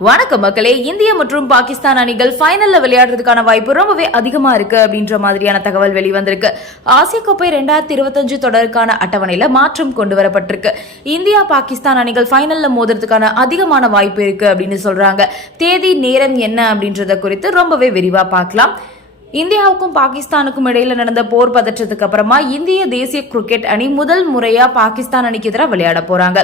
வணக்கம் மக்களே இந்திய மற்றும் பாகிஸ்தான் அணிகள் ஃபைனல்ல விளையாடுறதுக்கான வாய்ப்பு ரொம்பவே அதிகமா இருக்கு அப்படின்ற மாதிரியான தகவல் வெளிவந்திருக்கு. ஆசிய கோப்பை ரெண்டாயிரத்தி இருபத்தஞ்சு தொடருக்கான அட்டவணையில மாற்றம் கொண்டு வரப்பட்டிருக்கு இந்தியா பாகிஸ்தான் அணிகள் ஃபைனல்ல மோதுறதுக்கான அதிகமான வாய்ப்பு இருக்கு அப்படின்னு சொல்றாங்க. தேதி நேரம் என்ன அப்படின்றத குறித்து ரொம்பவே விரிவா பார்க்கலாம். இந்தியாவுக்கும் பாகிஸ்தானுக்கும் இடையில நடந்த போர் பதற்றத்துக்கு அப்புறமா இந்திய தேசிய கிரிக்கெட் அணி முதல் முறையா பாகிஸ்தான் அணிக்கு எதிராக விளையாட போறாங்க.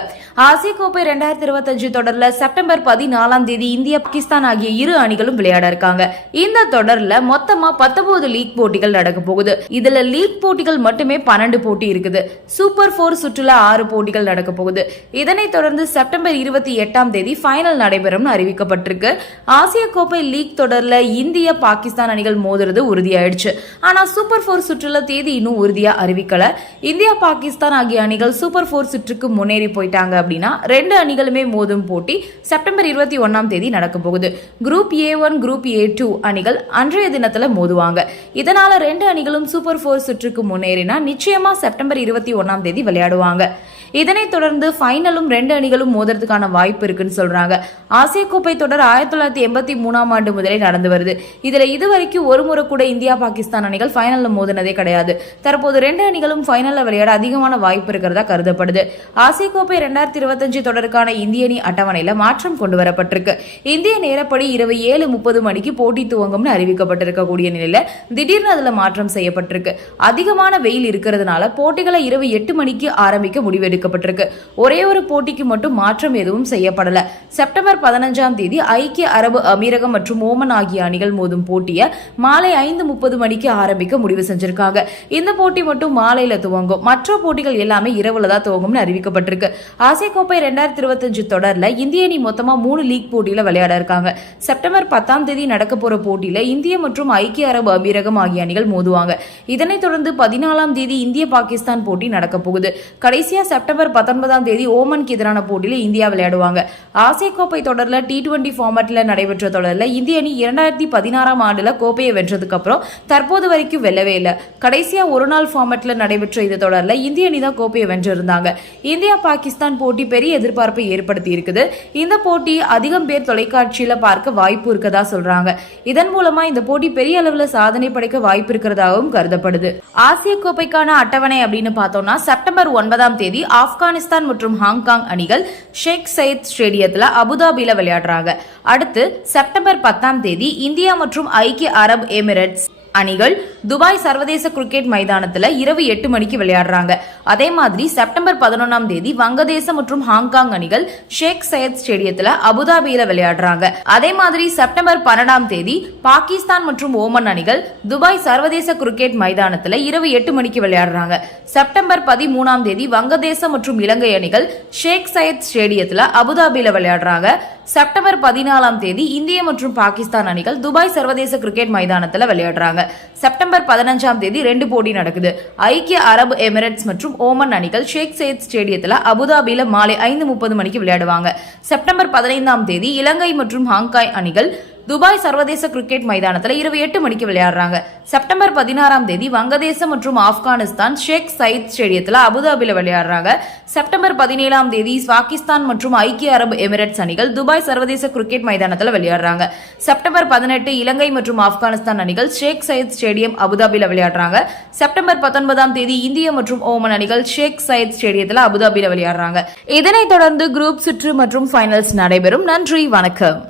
ஆசிய கோப்பை ரெண்டாயிரத்தி இருபத்தஞ்சு தொடர்ல செப்டம்பர் பதினாலாம் தேதி இந்தியா பாகிஸ்தான் ஆகிய இரு அணிகளும் விளையாட இருக்காங்க. இந்த தொடர்ல மொத்தமா பத்தொன்பது லீக் போட்டிகள் நடக்க போகுது. இதுல லீக் போட்டிகள் மட்டுமே பன்னெண்டு போட்டி இருக்குது. சூப்பர் போர் சுற்றுலா ஆறு போட்டிகள் நடக்க போகுது. இதனைத் தொடர்ந்து செப்டம்பர் இருபத்தி எட்டாம் தேதி ஃபைனல் நடைபெறும் அறிவிக்கப்பட்டிருக்கு. ஆசிய கோப்பை லீக் தொடர்ல இந்திய பாகிஸ்தான் அணிகள் மோதுறது உறுதியாயிடுச்சு. ஆனா சூப்பர் போர் சுற்றுலா தேதி இன்னும் உறுதியா அறிவிக்கல. இந்தியா பாகிஸ்தான் ஆகிய அணிகள் சூப்பர் போர் சுற்றுக்கு முன்னேறி போயிட்டாங்க அப்படின்னா ரெண்டு அணிகளுமே மோதும் போட்டி செப்டம்பர் இருபத்தி ஒன்னாம் தேதி நடக்க போகுது. Group A one group A two அணிகள் அன்றைய தினத்துல மோதுவாங்க. இதனால ரெண்டு அணிகளும் சூப்பர் போர் சுற்றுக்கு முன்னேறினா நிச்சயமா செப்டம்பர் இருபத்தி ஒன்னாம் தேதி விளையாடுவாங்க. இதனைத் தொடர்ந்து ஃபைனலும் ரெண்டு அணிகளும் மோதுறதுக்கான வாய்ப்பு இருக்குன்னு சொல்றாங்க. ஆசிய கோப்பை தொடர் ஆயிரத்தி தொள்ளாயிரத்தி எண்பத்தி மூணாம் ஆண்டு முதலே நடந்து வருது. இதுல இதுவரைக்கும் ஒரு முறை கூட இந்தியா பாகிஸ்தான் அணிகள் ஃபைனல்ல மோதினதே கிடையாது. தற்போது ரெண்டு அணிகளும் ஃபைனல்ல விளையாட அதிகமான வாய்ப்பு இருக்கிறதா கருதப்படுது. ஆசிய கோப்பை ரெண்டாயிரத்தி இருபத்தஞ்சு தொடருக்கான இந்திய அணி அட்டவணையில மாற்றம் கொண்டு வரப்பட்டிருக்கு. இந்திய நேரப்படி இரவு ஏழு முப்பது மணிக்கு போட்டி துவங்கும்னு அறிவிக்கப்பட்டிருக்கக்கூடிய நிலையில திடீர்னு அதுல மாற்றம் செய்யப்பட்டிருக்கு. அதிகமான வெயில் இருக்கிறதுனால போட்டிகளை இரவு எட்டு மணிக்கு ஆரம்பிக்க முடிவெடுக்கப்பட்டிருக்கு ஒரே ஒரு போட்டிக்கு மட்டும் மாற்றம் எதுவும் செய்யப்படல. செப்டம்பர் பதினஞ்சாம் தேதி ஐக்கிய அரபு அமீரகம் மற்றும் ஓமன் ஆகிய அணிகள் மோதும் போட்டியை மாலை ஐந்து முப்பது மணிக்கு ஆரம்பிக்க முடிவு செஞ்சிருக்காங்க. இந்த போட்டி மட்டும் மாலையில துவங்கும். மற்ற போட்டிகள் எல்லாமே இரவுல தான் துவங்கும்னு அறிவிக்கப்பட்டிருக்கு. ஆசிய கோப்பை ரெண்டாயிரத்தி இருபத்தஞ்சு தொடர்ல இந்திய அணி மொத்தமா மூணு லீக் போட்டியில விளையாட இருக்காங்க. செப்டம்பர் பத்தாம் தேதி நடக்க போற போட்டியில இந்திய மற்றும் ஐக்கிய அரபு அமீரகம் ஆகிய அணிகள் மோதுவாங்க. இதனைத் தொடர்ந்து பதினாலாம் தேதி இந்திய பாகிஸ்தான் போட்டி நடக்க போகுது. கடைசியா செப்டம்பர் செப்டம்பர் பத்தொன்பதாம் தேதி ஓமனுக்கு எதிரான போட்டியில் இந்தியா விளையாடுவாங்க. ஆசிய கோப்பை தொடரில் டி டுவெண்டி ஃபார்மேட்ல நடைபெற்ற தொடரில் இந்திய அணி இரண்டாயிரத்தி பதினாறாம் ஆண்டில் கோப்பையை வென்றதுக்கு அப்புறம் தற்போது வரைக்கும் வெல்லவே இல்லை. கடைசியாக ஒரு நாள் ஃபார்மேட்ல நடைபெற்ற இந்த தொடரில் இந்திய அணி தான் கோப்பையை வென்றிருந்தாங்க. இந்தியா பாகிஸ்தான் போட்டி பெரிய எதிர்பார்ப்பை ஏற்படுத்தி இருக்குது. இந்த போட்டி அதிகம் பேர் தொலைக்காட்சியில் பார்க்க வாய்ப்பு இருக்கதா சொல்றாங்க. இதன் மூலமா இந்த போட்டி பெரிய அளவில் சாதனை படைக்க வாய்ப்பு இருக்கிறதாகவும் கருதப்படுது. ஆசிய கோப்பைக்கான அட்டவணை அப்படின்னு பார்த்தோம்னா செப்டம்பர் ஒன்பதாம் தேதி ஆப்கானிஸ்தான் மற்றும் ஹாங்காங் அணிகள் ஷேக் சயித் ஸ்டேடியத்தில் அபுதாபியில் விளையாடுறாங்க. அடுத்து செப்டம்பர் பத்தாம் தேதி இந்தியா மற்றும் ஐக்கிய அரபு எமிரேட்ஸ் அணிகள் துபாய் சர்வதேச கிரிக்கெட் மைதானத்துல இரவு எட்டு மணிக்கு விளையாடுறாங்க. அதே மாதிரி செப்டம்பர் பதினொன்னாம் தேதி வங்கதேசம் மற்றும் ஹாங்காங் அணிகள் ஷேக் சயத் ஸ்டேடியத்துல அபுதாபியில விளையாடுறாங்க. அதே மாதிரி செப்டம்பர் பன்னெண்டாம் தேதி பாகிஸ்தான் மற்றும் ஓமன் அணிகள் துபாய் சர்வதேச கிரிக்கெட் மைதானத்துல இரவு எட்டு மணிக்கு விளையாடுறாங்க. செப்டம்பர் பதிமூணாம் தேதி வங்கதேசம் மற்றும் இலங்கை அணிகள் ஷேக் சயத் ஸ்டேடியத்துல அபுதாபியில விளையாடுறாங்க. செப்டம்பர் பதினாலாம் தேதி இந்திய மற்றும் பாகிஸ்தான் அணிகள் துபாய் சர்வதேச கிரிக்கெட் மைதானத்துல விளையாடுறாங்க. செப்டம்பர் பதினஞ்சாம் தேதி ரெண்டு போட்டி நடக்குது. ஐக்கிய அரபு எமிரேட்ஸ் மற்றும் ஓமன் அணிகள் ஷேக் சயத் ஸ்டேடியத்தில் அபுதாபியில மாலை ஐந்து முப்பது மணிக்கு விளையாடுவாங்க. செப்டம்பர் பதினைந்தாம் தேதி இலங்கை மற்றும் ஹாங்காய் அணிகள் துபாய் சர்வதேச கிரிக்கெட் மைதானத்தில் இரவு எட்டு மணிக்கு விளையாடுறாங்க. செப்டம்பர் பதினாறாம் தேதி வங்கதேசம் மற்றும் ஆப்கானிஸ்தான் ஷேக் சயித் ஸ்டேடியத்தில் அபுதாபியில் விளையாடுறாங்க. செப்டம்பர் பதினேழாம் தேதி பாகிஸ்தான் மற்றும் ஐக்கிய அரபு எமிரேட்ஸ் அணிகள் துபாய் சர்வதேச கிரிக்கெட் மைதானத்தில் விளையாடுறாங்க. செப்டம்பர் பதினெட்டு இலங்கை மற்றும் ஆப்கானிஸ்தான் அணிகள் ஷேக் சயித் ஸ்டேடியம் அபுதாபியில் விளையாடுறாங்க. செப்டம்பர் பத்தொன்பதாம் தேதி இந்திய மற்றும் ஓமன் அணிகள் ஷேக் சயித் ஸ்டேடியத்தில் அபுதாபியில் விளையாடுறாங்க. இதனைத் தொடர்ந்து குரூப் சுற்று மற்றும் ஃபைனல்ஸ் நடைபெறும். நன்றி வணக்கம்.